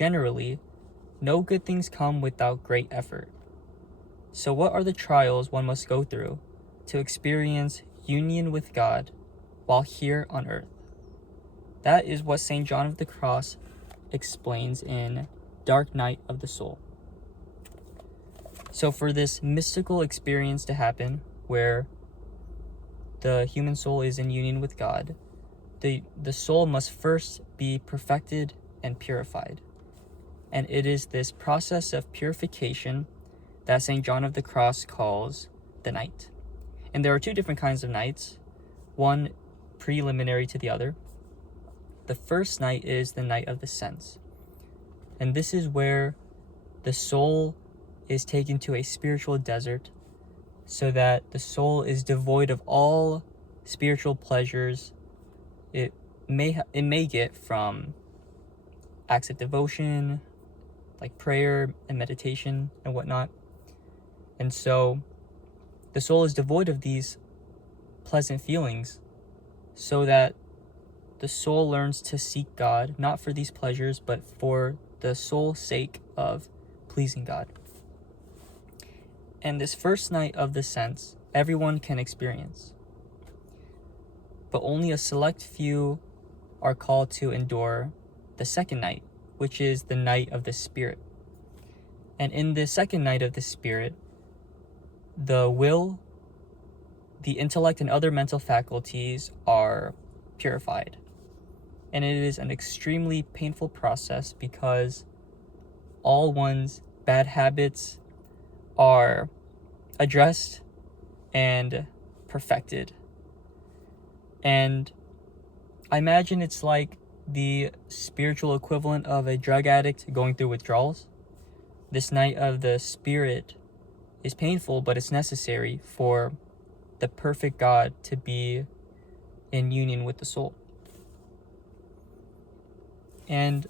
generally, no good things come without great effort. So what are the trials one must go through to experience union with God while here on earth? That is what St. John of the Cross explains in Dark Night of the Soul. So for this mystical experience to happen, where the human soul is in union with God, the soul must first be perfected and purified. And it is this process of purification that St. John of the Cross calls the night. And there are two different kinds of nights, one preliminary to the other. The first night is the night of the sense. And this is where the soul is taken to a spiritual desert so that the soul is devoid of all spiritual pleasures it may get from acts of devotion, like prayer and meditation and whatnot. And so the soul is devoid of these pleasant feelings so that the soul learns to seek God, not for these pleasures, but for the soul's sake of pleasing God. And this first night of the sense, everyone can experience. But only a select few are called to endure the second night, which is the night of the Spirit. And in the second night of the Spirit, the will, the intellect, and other mental faculties are purified. And it is an extremely painful process because all one's bad habits are addressed and perfected. And I imagine it's like the spiritual equivalent of a drug addict going through withdrawals. This night of the Spirit is painful, but it's necessary for the perfect God to be in union with the soul. And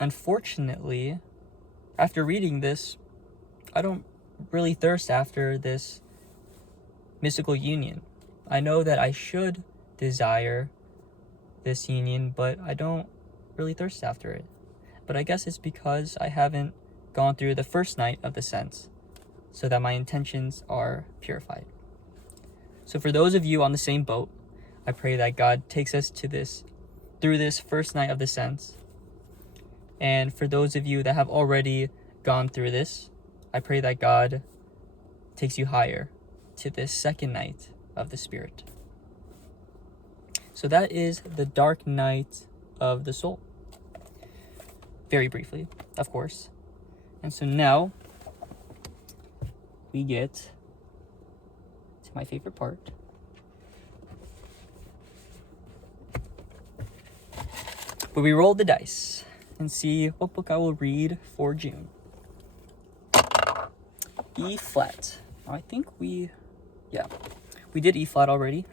unfortunately, after reading this, I don't really thirst after this mystical union. I know that I should desire this union, but I don't really thirst after it. But I guess it's because I haven't gone through the first night of the sense, so that my intentions are purified. So for those of you on the same boat, I pray that God takes us through this first night of the sense. And for those of you that have already gone through this, I pray that God takes you higher to this second night of the Spirit. So that is the dark night of the soul. Very briefly, of course. And so now we get to my favorite part. But we roll the dice and see what book I will read for June. E flat. I think we did E flat already.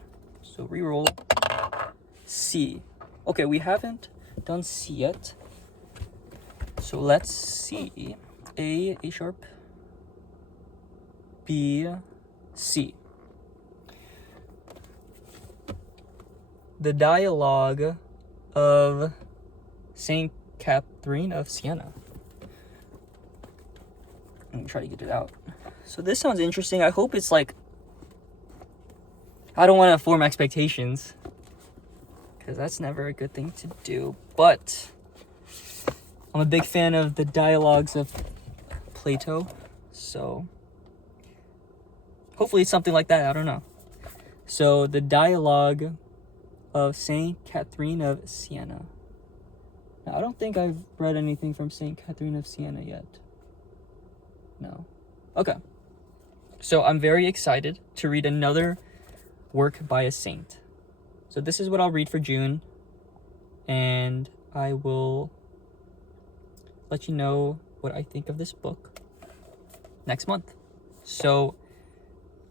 So reroll. C. Okay, we haven't done C yet. So let's see. A sharp, B, C. The dialogue of Saint Catherine of Siena. Let me try to get it out. So this sounds interesting. I hope it's like, I don't want to form expectations, because that's never a good thing to do. But I'm a big fan of the dialogues of Plato, so hopefully it's something like that. I don't know. So the dialogue of Saint Catherine of Siena. Now, I don't think I've read anything from Saint Catherine of Siena yet. No. Okay. So I'm very excited to read another work by a saint. So this is what I'll read for June, and I will let you know what I think of this book next month. So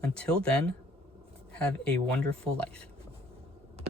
until then, have a wonderful life.